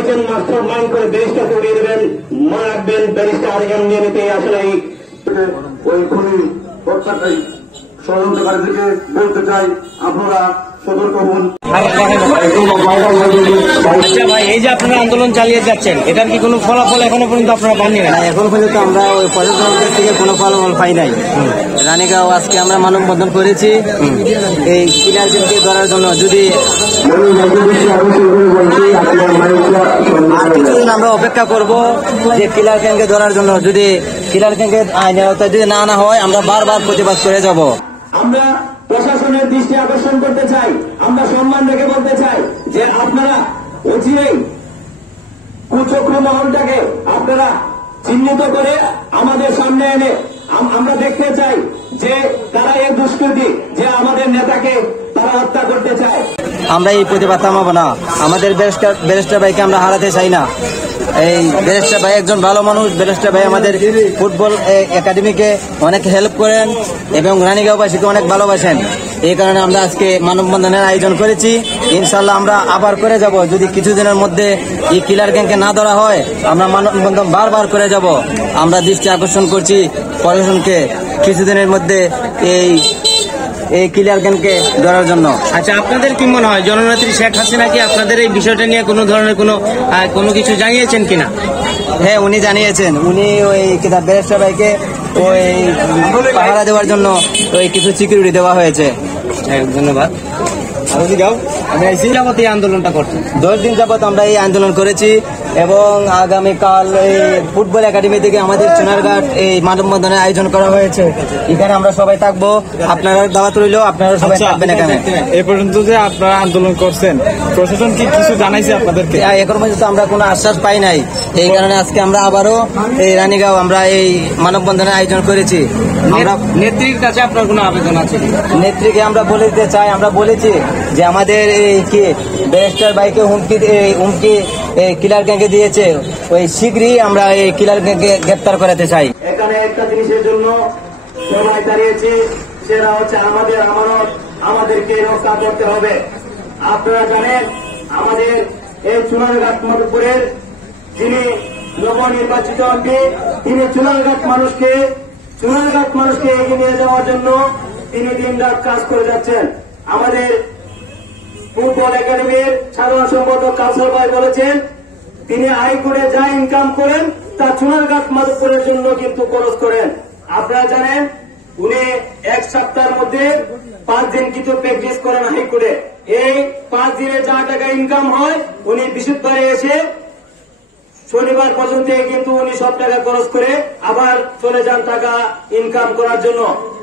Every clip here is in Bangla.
হয়েছেন মাস্টার মাইন্ড করে ব্যারিস্টারকে উড়িয়ে দেবেন। মনে রাখবেন ব্যারিস্টার এমনিতে আসলে ওই খুনি হত্যাকারী ষড়যন্ত্রকারীদেরকে বলতে চাই, আপনারা সতর্ক হন। আচ্ছা ভাই, এই যে আপনারা আন্দোলন চালিয়ে যাচ্ছেন, এটার কি কোনো ফলাফল এখনো পর্যন্ত আপনারা পাননি? না, এখন পর্যন্ত আমরা ওই প্রশাসনের থেকে কোনো ফলাফল পাই নাই। রানীগাঁও আজকে আমরা মানববন্ধন করেছি এই কিলারকে ধরার জন্য। যদি আর কিছুদিন আমরা অপেক্ষা করব যে কিলার গ্যাংকে ধরার জন্য। যদি কিলার গ্যাংকে আইনের আওতায় যদি না আনা হয়, আমরা বারবার প্রতিবাদ করে যাব। আমরা প্রশাসনের দৃষ্টি আকর্ষণ করতে চাই, আমরা সম্মান রেখে বলতে চাই যে আপনারা অচিরেই কুচক্র মহলটাকে আপনারা চিহ্নিত করে আমাদের সামনে এনে আমরা দেখতে চাই যে তারা এই দুষ্কৃতী, যে আমাদের নেতাকে তারা হত্যা করতে চায়। আমরা এই প্রতিবাদ থামাবো না। আমাদের ব্যারিস্টার ভাইকে আমরা হারাতে চাই না। এই ব্যারিস্টার ভাই একজন ভালো মানুষ। ব্যারিস্টার ভাই আমাদের ফুটবল একাডেমিকে অনেক হেল্প করেন এবং রানীগাঁওবাসীকে অনেক ভালোবাসেন। এই কারণে আমরা আজকে মানববন্ধনের আয়োজন করেছি। ইনশাল্লাহ আমরা আবার করে যাব। যদি কিছুদিনের মধ্যে এই কিলার গ্যাংকে না ধরা হয়, আমরা মানববন্ধন বারবার করে যাব। আমরা দৃষ্টি আকর্ষণ করছি প্রশাসনকে কিছুদিনের মধ্যে এই কিলার গ্যাংকে ধরার জন্য। আচ্ছা, আপনাদের কি মনে হয় জননেত্রী শেখ হাসিনা কি আপনাদের এই বিষয়টা নিয়ে কোনো ধরনের কোনো কিছু জানিয়েছেন কিনা? হ্যাঁ, উনি জানিয়েছেন। উনি ওই ব্যারিস্টার ভাইকে ওই পাহারা দেওয়ার জন্য ওই কিছু সিকিউরিটি দেওয়া হয়েছে। ধন্যবাদ। আমি যাবত এই আন্দোলনটা করছি 10 দিন যাবত আমরা এই আন্দোলন করেছি এবং আগামীকাল এই ফুটবল একাডেমি থেকে আমাদের চুনারঘাট এই মানববন্ধনের আয়োজন করা হয়েছে। এখানে আমরা সবাই থাকবো। আপনারা দাওয়াত রইল, আপনারা সবাই থাকবেন এখানে। এই পর্যন্ত যে আপনারা আন্দোলন করছেন, প্রশাসন কি কিছু জানাইছে আপনাদেরকে? এখন পর্যন্ত আমরা কোনো আশ্বাস পাই নাই। এই কারণে আজকে আমরা আবারও এই রানীগাঁও আমরা এই মানববন্ধনের আয়োজন করেছি। আমরা নেত্রীর কাছে আপনার কোনো আবেদন আছে? নেত্রীকে আমরা বলে দিতে চাই, আমরা বলেছি যে আমাদের এই কি ব্যারিস্টার ভাইকে হুমকি কিলার গ্যাংকে দিয়েছে, ওই শীঘ্রই আমরা এই কিলার গ্যাংকে গ্রেপ্তার করাতে চাই। এখানে একটা জিনিসের জন্য সবাই দাঁড়িয়েছি, সেটা হচ্ছে আমাদের আমানত, আমাদেরকে রক্ষা করতে হবে। আপনারা জানেন আমাদের এই চুনারঘাট মধুপুরের যিনি নবনির্বাচিত এমপি, তিনি চুনারঘাট মানুষকে এগিয়ে নিয়ে যাওয়ার জন্য তিনি দিন রাত কাজ করে যাচ্ছেন। আমাদের ফুটবল একাডেমির সাধারণ সম্পাদক কাউসার ভাই বলেছেন, তিনি আয় করে যা ইনকাম করেন তা চুনারঘাট মাধবপুরের জন্য কিন্তু খরচ করেন। আপনারা জানেন উনি এক সপ্তাহের মধ্যে 5 দিন কিন্তু প্র্যাকটিস করেন হাইকোর্টে। এই 5 দিনে যা টাকা ইনকাম হয় উনি বৃহস্পতিবারে এসে শনিবার পর্যন্ত কিন্তু উনি সব টাকা খরচ করে আবার চলে যান টাকা ইনকাম করার জন্য।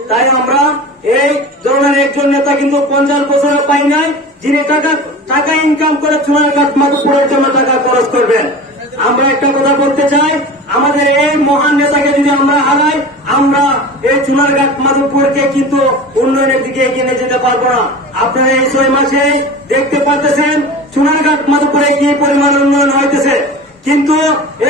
তাই আমরা এই ধরনের একজন নেতা কিন্তু 50 বছরে পাই নাই, যিনি টাকা ইনকাম করে চুনারঘাট মাধবপুরের জন্য টাকা খরচ করবেন। আমরা একটা কথা বলতে চাই, আমাদের এই মহান নেতাকে যদি আমরা হারাই, আমরা এই চুনারঘাট মাধবপুরকে কিন্তু উন্নয়নের দিকে এগিয়ে নিয়ে যেতে পারবো না। আপনারা এই 6 মাসে দেখতে পাচ্ছেন চুনারঘাট মাধবপুরে কি পরিমাণ উন্নয়ন হইতেছে। কিন্তু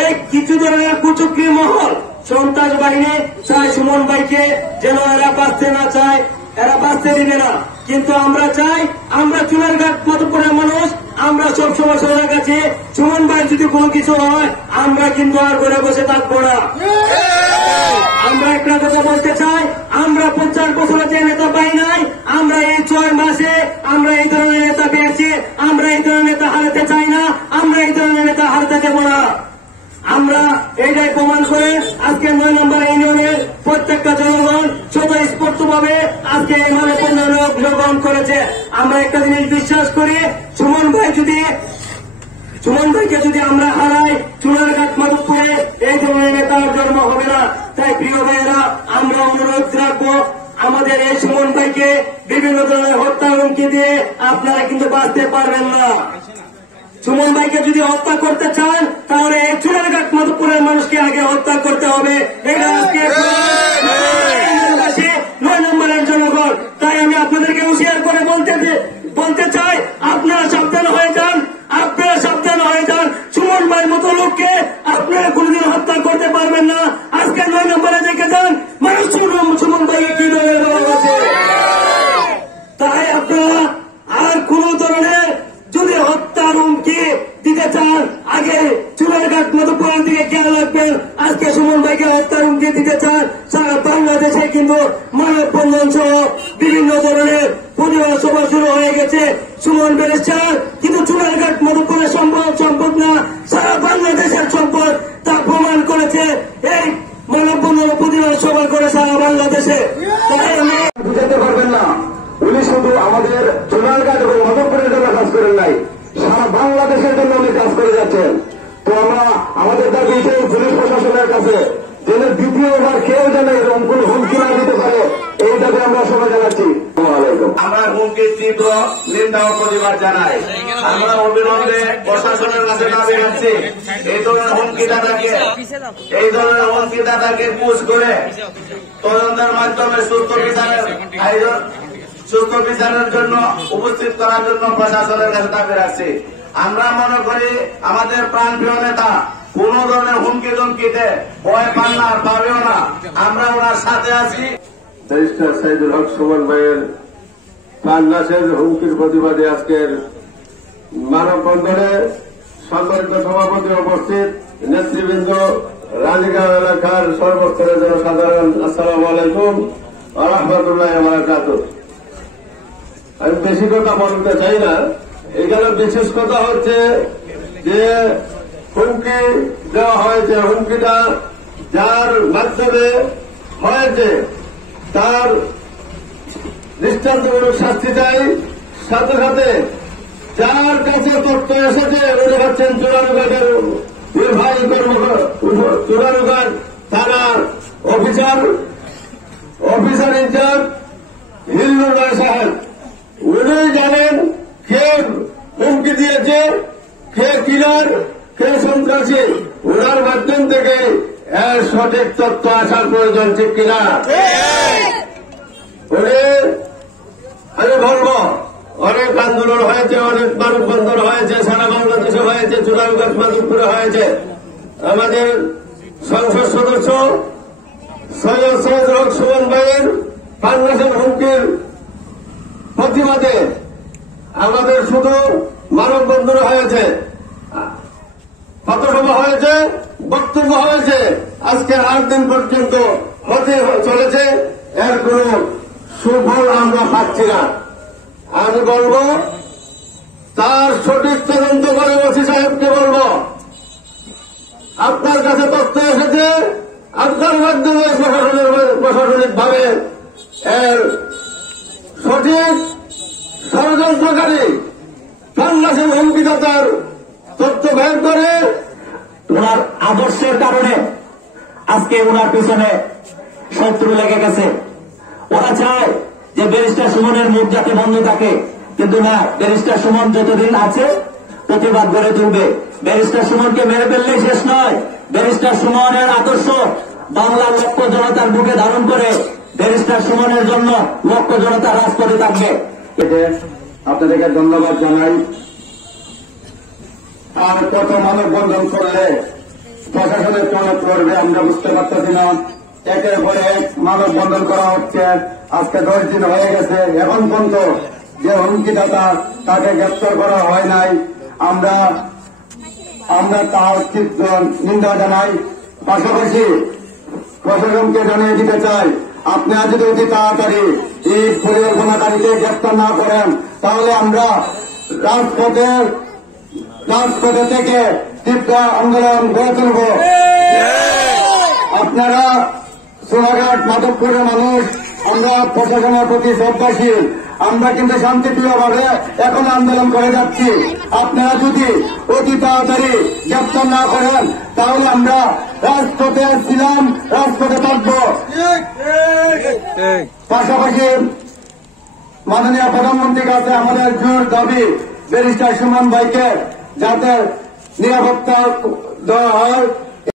এই কিছু ধরনের কুচক্রী মহল, সন্ত্রাস বাহিনী চায় সুমন ভাইকে যেন এরা বাঁচতে না চায়, এরা বাঁচতে দিবে না। কিন্তু আমরা চাই, আমরা চুনারঘাট মধুপুরের মানুষ, আমরা সবসময় সজাগ আছি। সুমন ভাই যদি কোনো কিছু হয়, আমরা কিন্তু আর ঘরে বসে থাকবো না। আমরা একটা কথা বলতে চাই, আমরা 50 বছরে যে নেতা পাই নাই, আমরা এই 6 মাসে আমরা এই ধরনের নেতা পেয়েছি। আমরা এই ধরনের নেতা হারাতে চাই না, আমরা এই ধরনের নেতা হারাতে দেব না। আমরা এইটাই প্রমাণ করে আজকে 9 নম্বর ইউনিয়নের প্রত্যেকটা জনগণ স্বতঃস্ফূর্তভাবে আজকে এই মানববন্ধনে অংশগ্রহণ করেছে। আমরা একটা জিনিস বিশ্বাস করি, সুমন ভাইকে যদি আমরা হারাই, চুনারঘাট মাধবপুরে এই ধরনের নেতার জন্ম হবে না। তাই প্রিয় ভাইয়েরা, আমরা অনুরোধ রাখবো, আমাদের এই সুমন ভাইকে বিভিন্ন ধরনের হত্যা হুমকি দিয়ে আপনারা কিন্তু বাঁচতে পারবেন না। সুমন ভাইকে যদি হত্যা করতে চান, তাহলে এই চুনারঘাট মধুপুরের মানুষকে আগে হত্যা করতে হবে। এটা আজকে 9 নম্বরের জনগণ। তাই আমি আপনাদেরকে হুঁশিয়ার করে বলতে চাই, আপনারা সাবধান হয়ে যান, আপনারা সাবধান হয়ে যান। সুমন ভাইয়ের মতো লোককে আপনারা কোনদিন হত্যা করতে পারবেন না। আজকে 9 নম্বরে দেখে যান মানুষ সুমন ভাইকে কি ধরনের ভালোবাসে। তাই আপনারা আর কোন ধরনের যদি হত্যার হুমকি দিতে চান, ব্যারিস্টার আগে চুনারঘাট মধুপুরের দিকে খেয়াল রাখবেন। আজকে সুমন ভাইকে হত্যার হুমকি দিতে চান সারা বাংলাদেশে, কিন্তু মানববন্ধন সহ বিভিন্ন ধরনের প্রতিবাদ সভা শুরু হয়ে গেছে। সুমন ব্যারিস্টার কিন্তু চুনারঘাট মধুপুরের সম্পদ না, সারা বাংলাদেশের সম্পদ, তা প্রমাণ করেছে এই মানববন্ধন প্রতিবাদ সভা করে সারা বাংলাদেশে। তাই আমি বুঝাতে পারবেন না, উনি শুধু আমাদের চুনারঘাট এবং মধুপুরের জন্য কাজ করেন নাই, সারা বাংলাদেশের জন্য উনি কাজ করে যাচ্ছেন। তো আমরা আমাদের দাবি সেই পুলিশ প্রশাসনের কাছে যেন দ্বিতীয়বার কেউ যেন এরকম কোন হুমকি না দিতে পারে, এই দাবি আমরা সবাই জানাচ্ছি। আমরা হুমকির তীব্র নিন্দা ও প্রতিবাদ জানাই। আমরা অবিলম্বে প্রশাসনের কাছে দাবি রাখছি এই ধরনের হুমকিদাতাকে পুশ করে তদন্তের মাধ্যমে সুস্থ বিচারের জন্য উপস্থিত করার জন্য প্রশাসনের কাছে দাবি রাখছি। আমরা মনে করি আমাদের প্রাণপ্রিয় নেতা কোন ধরনের হুমকি ধমকিতে ভয় পান না, পাবেও না। আমরা ওনার সাথে আছি। ব্যারিস্টার সাইদুল হক সুমন ভাইয়ের প্রাণনাশের হুমকির প্রতিবাদে আজকের মানববন্ধনে সম্মানিত সভাপতি উপস্থিত, নেতৃবৃন্দ, রানীগাঁও এলাকার সর্বস্তরের জনসাধারণ, আসসালামু আলাইকুম ওয়া রাহমাতুল্লাহি ওয়া বারাকাতুহু। আমি বেশি কথা বলতে চাই না, এখানে বিশেষ কথা হচ্ছে যে হুমকি দেওয়া হয়েছে, হুমকিটা যার মাধ্যমে হয়েছে তার দৃষ্টান্তমূলক শাস্তি চাই। সাথে সাথে যার কাছে তথ্য এসেছে উনি হচ্ছেন চুনারঘাটের নির্বাহী চুনারঘাট থানার অফিসার ইনচার্জ হিল্লুর সাহেব। উনি জানেন কে হুমকি দিয়েছে, কে কিলার, কে সন্ত্রাসী। ওনার মাধ্যম থেকে এর সঠিক তথ্য আসার প্রয়োজন, ঠিক কিনা? আমি বলবো অনেক আন্দোলন হয়েছে, অনেক মানববন্ধন হয়েছে, সারা বাংলাদেশে হয়েছে, চুনারঘাট মাধবপুরে হয়েছে। আমাদের সংসদ সদস্য সৈয়দ সাইদুল হক সুমন ভাইয়ের প্রাণনাশের হুমকির প্রতিবাদে আমাদের শুধু মানববন্ধন হয়েছে, পথসভা হয়েছে, বক্তব্য হয়েছে, আজকে 8 দিন পর্যন্ত হতে চলেছে। এর কোন সুফল আমরা পাচ্ছি না। আমি বলবো তার সঠিক তদন্ত করে ওসি সাহেবকে বলবো, আপনার কাছে তথ্য এসেছে, আপনার মাধ্যমে প্রশাসনিক ভাবে এর সঠিক ষড়যন্ত্রকারী প্রাণনাশের হুমকিদাতার তথ্য বের করে ওনার আদর্শের কারণে আজকে ওনার পিছনে শত্রু লেগে গেছে। ওরা চায় যে ব্যারিস্টার সুমনের মুখ যাতে বন্ধ থাকে, কিন্তু না, ব্যারিস্টার সুমন যতদিন আছে প্রতিবাদ গড়ে তুলবে। ব্যারিস্টার সুমনকে মেরে ফেললেই শেষ নয়। ব্যারিস্টার সুমনের আদর্শ বাংলার লক্ষ জনতার বুকে ধারণ করে ব্যারিস্টার সুমনের জন্য লক্ষ জনতা রাজপথে থাকবে। আপনাদেরকে ধন্যবাদ জানাই। আর কত মানববন্ধন করলে প্রশাসনের চমক করবে আমরা বুঝতে পারতেছি না। একের পর এক মানববন্ধন করা হচ্ছে, আজকে 10 দিন হয়ে গেছে, এখন পর্যন্ত যে হুমকিদাতা তাকে গ্রেপ্তার করা হয় নাই। আমরা তার তীব্র নিন্দা জানাই। পাশাপাশি প্রশাসনকে জানিয়ে দিতে চাই, আপনারা যদি অতি তাড়াতাড়ি এই পরিকল্পনাকারীকে গ্রেপ্তার না করেন, তাহলে আমরা রাজপথে থেকে তীব্র আন্দোলন গড়ে তুলব। আপনারা চুনারঘাট মাধবপুরের মানুষ, আমরা প্রশাসনের প্রতি শ্রদ্ধাশীল। আমরা কিন্তু শান্তিপ্রিয়ভাবে এখন আন্দোলন করে যাচ্ছি। আপনারা যদি অতি তাড়াতাড়ি গ্রেপ্তার না করেন, তাহলে আমরা রাজপথে ছিলাম, রাজপথে থাকব। পাশাপাশি মাননীয় প্রধানমন্ত্রীর কাছে আমাদের জোর দাবি, ব্যারিস্টার সুমন ভাইকে যাতে নিরাপত্তা দেওয়া হয়।